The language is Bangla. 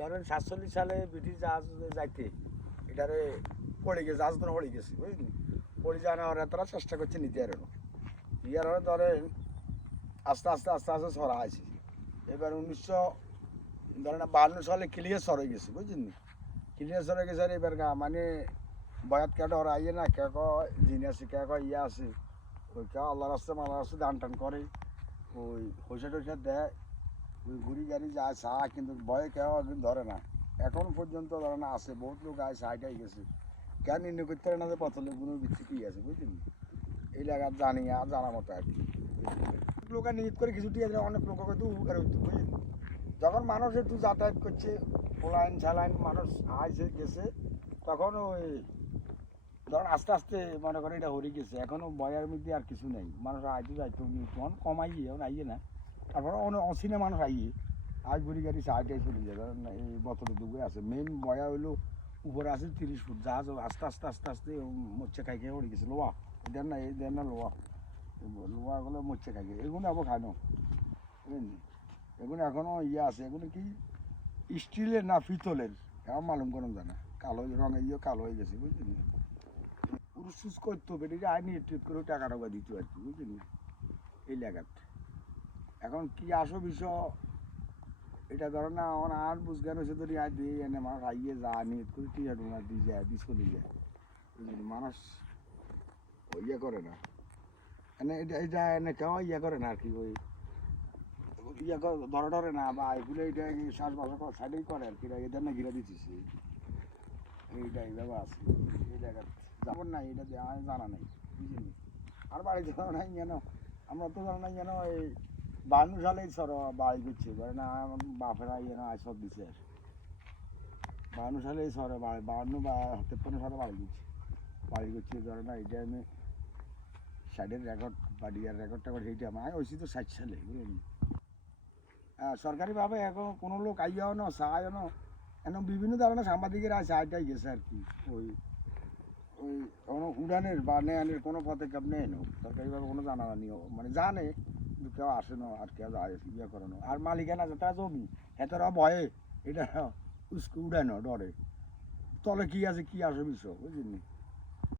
ধরেন 47 সালে ব্রিটিশ জাহাজ যাইতে এটারে পড়ে গেছে, জাহাজ ধরে পড়ে গেছে বুঝলি, পড়ে যায় না, ওরা তারা চেষ্টা করছে নিতে আর ইয়ার ধরেন আস্তে আস্তে আস্তে আস্তে সরা আছে। এবার 1952 সালে ক্লিয়ার সর হয়ে গেছে বুঝছেন, ক্লিয়ার সর হয়ে গেছে। আর এবার মানে বয়াত কেটে ওরা আইয়ে না, কে কয় জিনে আছে, কে কয় ইয়ে আছে, ওই কে আল্লাহ রাস্তা মাল্লা রাস্তা দান টান করে, ওই পয়সা টয়সা দেয়, ওই ঘুরি গাড়ি যায় চা, কিন্তু ভয়ে কেউ একদিন ধরে না। এখন পর্যন্ত ধরে না, আছে বহুত লোক আয় সাইডাই গেছে, কেন নির্ণয় করতে পারে না যে পথলে কোনো বিচ্ছি কী আছে বুঝলেন। এই জায়গা জানি আর জানা মতো আর কি লোক নিয়ত করে কিছু দিয়ে অনেক লোক কিন্তু উপকার হইতো বুঝলেন। যখন মানুষ একটু যাতায়াত করছে, পোলাইন ঝালাইন মানুষ আইসে গেছে, তখন ওই ধরুন আস্তে আস্তে মনে করেন এটা হরে গেছে। এখনও বয়ার মধ্যে আর কিছু নেই, মানুষ আইতে যাইতো তখন কমাইয়ে, এখন আইয়ে না। তারপরে অচিনে মানুষ আইয়ে আজ ঘুরি গাড়ি সাইডে চলে যায়, কারণ এই বতরে ডুবে আছে। মেইন বয়া হইলো উপরে আছে 30 ফুট, জাহাজ আস্তে আস্তে আস্তে আস্তে মরচে খাই খেয়ে পড়ে গেছে। লোয়া এদের না, এদের না লোয়া, লোয়াগুলো মরচে খাই খেয়ে, এগুলো আবার খায় না বুঝলেন। এগুলো এখনও ইয়ে আছে, এগুলো কি স্টিলের না পিতলের এমন মালুম করেন জানা, কালো রঙে ইয়ে কালো হয়ে গেছে বুঝলেন। উরুস করতো বেটিকে আইনি ট্রিট করে টাকা টাকা দিত আর কি বুঝলেন এই লেখাত। এখন কি আসো বিষয় এটা ধরো না, আমার আর বুঝগান হয়েছে তো রিয়া দিয়ে এনে মানুষ আইয়ে যা নিয়ে করে টিয়া ডোনা দিয়ে যায়, দিয়ে চলে যায় বুঝলেন। মানুষ ইয়ে করে না, এনে এটা এটা এনে কেউ ইয়ে করে না আর কি, ওই ইয়ে ধরে ধরে না, বা এগুলো এটা শ্বাসবাস সাইডেই করে আর কি, এদের না ঘিরে দিচ্ছিস এইটা এইভাবে আছে এই জায়গায় যাবো না, এটা জানা নেই বুঝলি। আর বাড়ি যাবো না কেন, আমরা তো জানো না কেন এই 52 সালেই সর বাড়ি করছে, না আমার বাপেরা ইয়ে না সব দিচ্ছে আর 52 সালেই সরে বাড়ি, 52 বা 53 সালে বাড়ি করছে ধরে না। এটা আমি সাইডের রেকর্ড বা ডিয়ার রেকর্ড টেকর্ড সেইটা আমি হয়েছি তো 60 সালে বুঝলেন। হ্যাঁ সরকারিভাবে এখন কোনো লোক আইয়াও না চায়ও না, এখন বিভিন্ন ধরনের সাংবাদিকেরা চাইটাই গেছে আর কি। ওই ওই কোনো উড়ানের বা নেয়ানের কোনো পদক্ষেপ নেই না সরকারিভাবে, কোনো জানানিও মানে জানে কিন্তু কেউ আসে না আর কেউ ইয়ে করে না। আর মালিকানা যেটা জমি হেতারা ভয়ে এটা উস্কে উড়ায় না, ডরে তলে কী আছে কী আসে বিষয় বুঝলি।